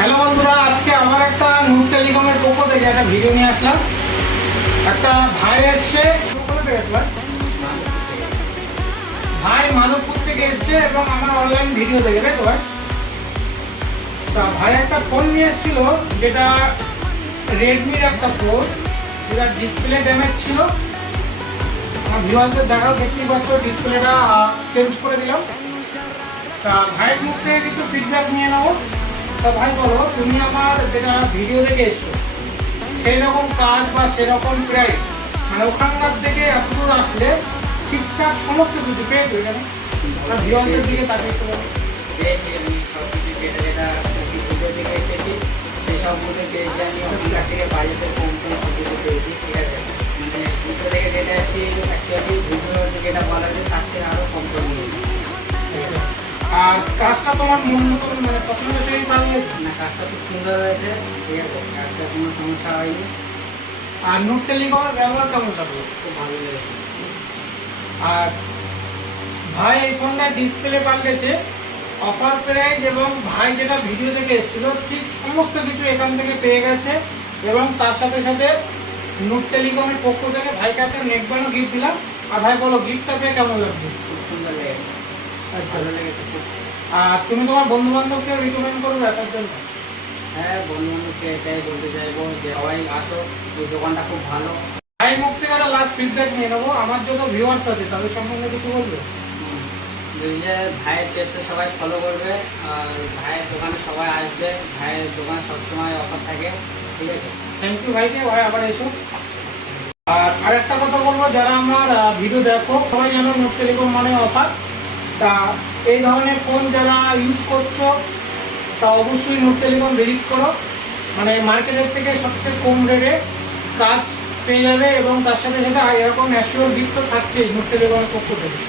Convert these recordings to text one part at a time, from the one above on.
Hello বন্ধুরা, আজকে আমার একটা নূর টেলিকমের পক্ষ থেকে একটা ভিডিও নিয়ে আসলাম। একটা ভাই এসছে, ভাই মাধবপুর থেকে এসছে এবং আমার অনলাইন ভিডিও দেখে, তাই তো ভাই? তা ভাই একটা ফোন নিয়ে এসেছিল, যেটা রেডমির একটা ফোন, যেটা ডিসপ্লে ড্যামেজ ছিল। আমার ভিউয়ারদের দেখাও, দেখতেই পাচ্ছ ডিসপ্লেটা চেঞ্জ করে দিলাম। তা ভাইয়ের মুখ থেকে কিছু ফিডব্যাক নিয়ে নেবো। তা ভাই বলো, তুমি আমার যেটা ভিডিও দেখে এসছো সেই রকম কাজ বা সেরকম প্রাইস, মানে ওখানকার থেকে এতদূর আসলে ঠিকঠাক সমস্ত কিছু পেয়েছো এখানে? ভিউয়ারদের দিকে তাকিয়ে একটু বলো। পেয়েছি আমি সব কিছু, যেটা যেটা ভিডিও থেকে এসেছি সেই সবগুলো পেয়েছি আমি। ওখানকার থেকে বাড়িতে কম কম সব কিছু পেয়েছি, ঠিক আছে। মানে ভিডিও থেকে যেটা এসেছি অ্যাকচুয়ালি ভিডিও যেটা বলা যায় তার থেকে আরও কম কম নিয়েছি। আর কাজটা তোমার মন মতন মানে পছন্দ সেই ভালো হয়েছে? না, কাজটা খুব সুন্দর হয়েছে, ঠিক আছে, কাজটা কোনো সমস্যা হয়নি। আর নূর টেলিকমের ব্যবহার কেমন লাগলো? খুব ভালো লেগেছে। আর ভাই এই ফোনটা ডিসপ্লে পাল্টেছে, অফার প্রাইস এবং ভাই যেটা ভিডিও দেখে এসেছিল ঠিক সমস্ত কিছু এখান থেকে পেয়ে গেছে। এবং তার সাথে সাথে নূর টেলিকমের পক্ষ থেকে ভাইকে একটা নেকব্যান্ডও গিফট দিলাম। আর ভাই বলো, গিফটটা পেয়ে কেমন লাগবে? খুব সুন্দর লেগেছে, আচ্ছা, ভালো লেগেছে খুব। আর তুমি তোমার বন্ধু বান্ধবকে রিকমেন্ড করবে আসার জন্য? হ্যাঁ, বন্ধু বান্ধবকে এটাই বলতে চাইবো যে সবাই আসো, এই দোকানটা খুব ভালো। ভাই মুখ থেকে একটা লাস্ট ফিডব্যাক নিয়ে নেবো। আমার যত ভিউয়ার্স আছে তাদের সম্বন্ধে কিছু বলবে? যে ভাইয়ের পেজটা সবাই ফলো করবে, আর ভাইয়ের দোকানে সবাই আসবে, ভাইয়ের দোকানে সবসময় অফার থাকে, ঠিক আছে। থ্যাংক ইউ ভাইকে, ভাই আবার এসো। আর আরেকটা কথা বলবো, যারা আমার ভিডিও দেখো সবাই জানো নূর টেলিকম মানে অফার। তা এই ধরনের ফোন যারা ইউজ করছো তা অবশ্যই নূর টেলিকম ভিজিট করো। মানে মার্কেটের থেকে সবচেয়ে কম রেটে কাজ পেয়ে যাবে এবং তার সাথে সাথে এরকম অ্যাসিওর গিফট তো থাকছেই নূর টেলিকমের পক্ষ থেকে।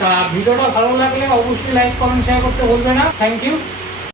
তা ভিডিওটা ভালো লাগলে অবশ্যই লাইক কমেন্ট শেয়ার করতে ভুলবে না। Thank you.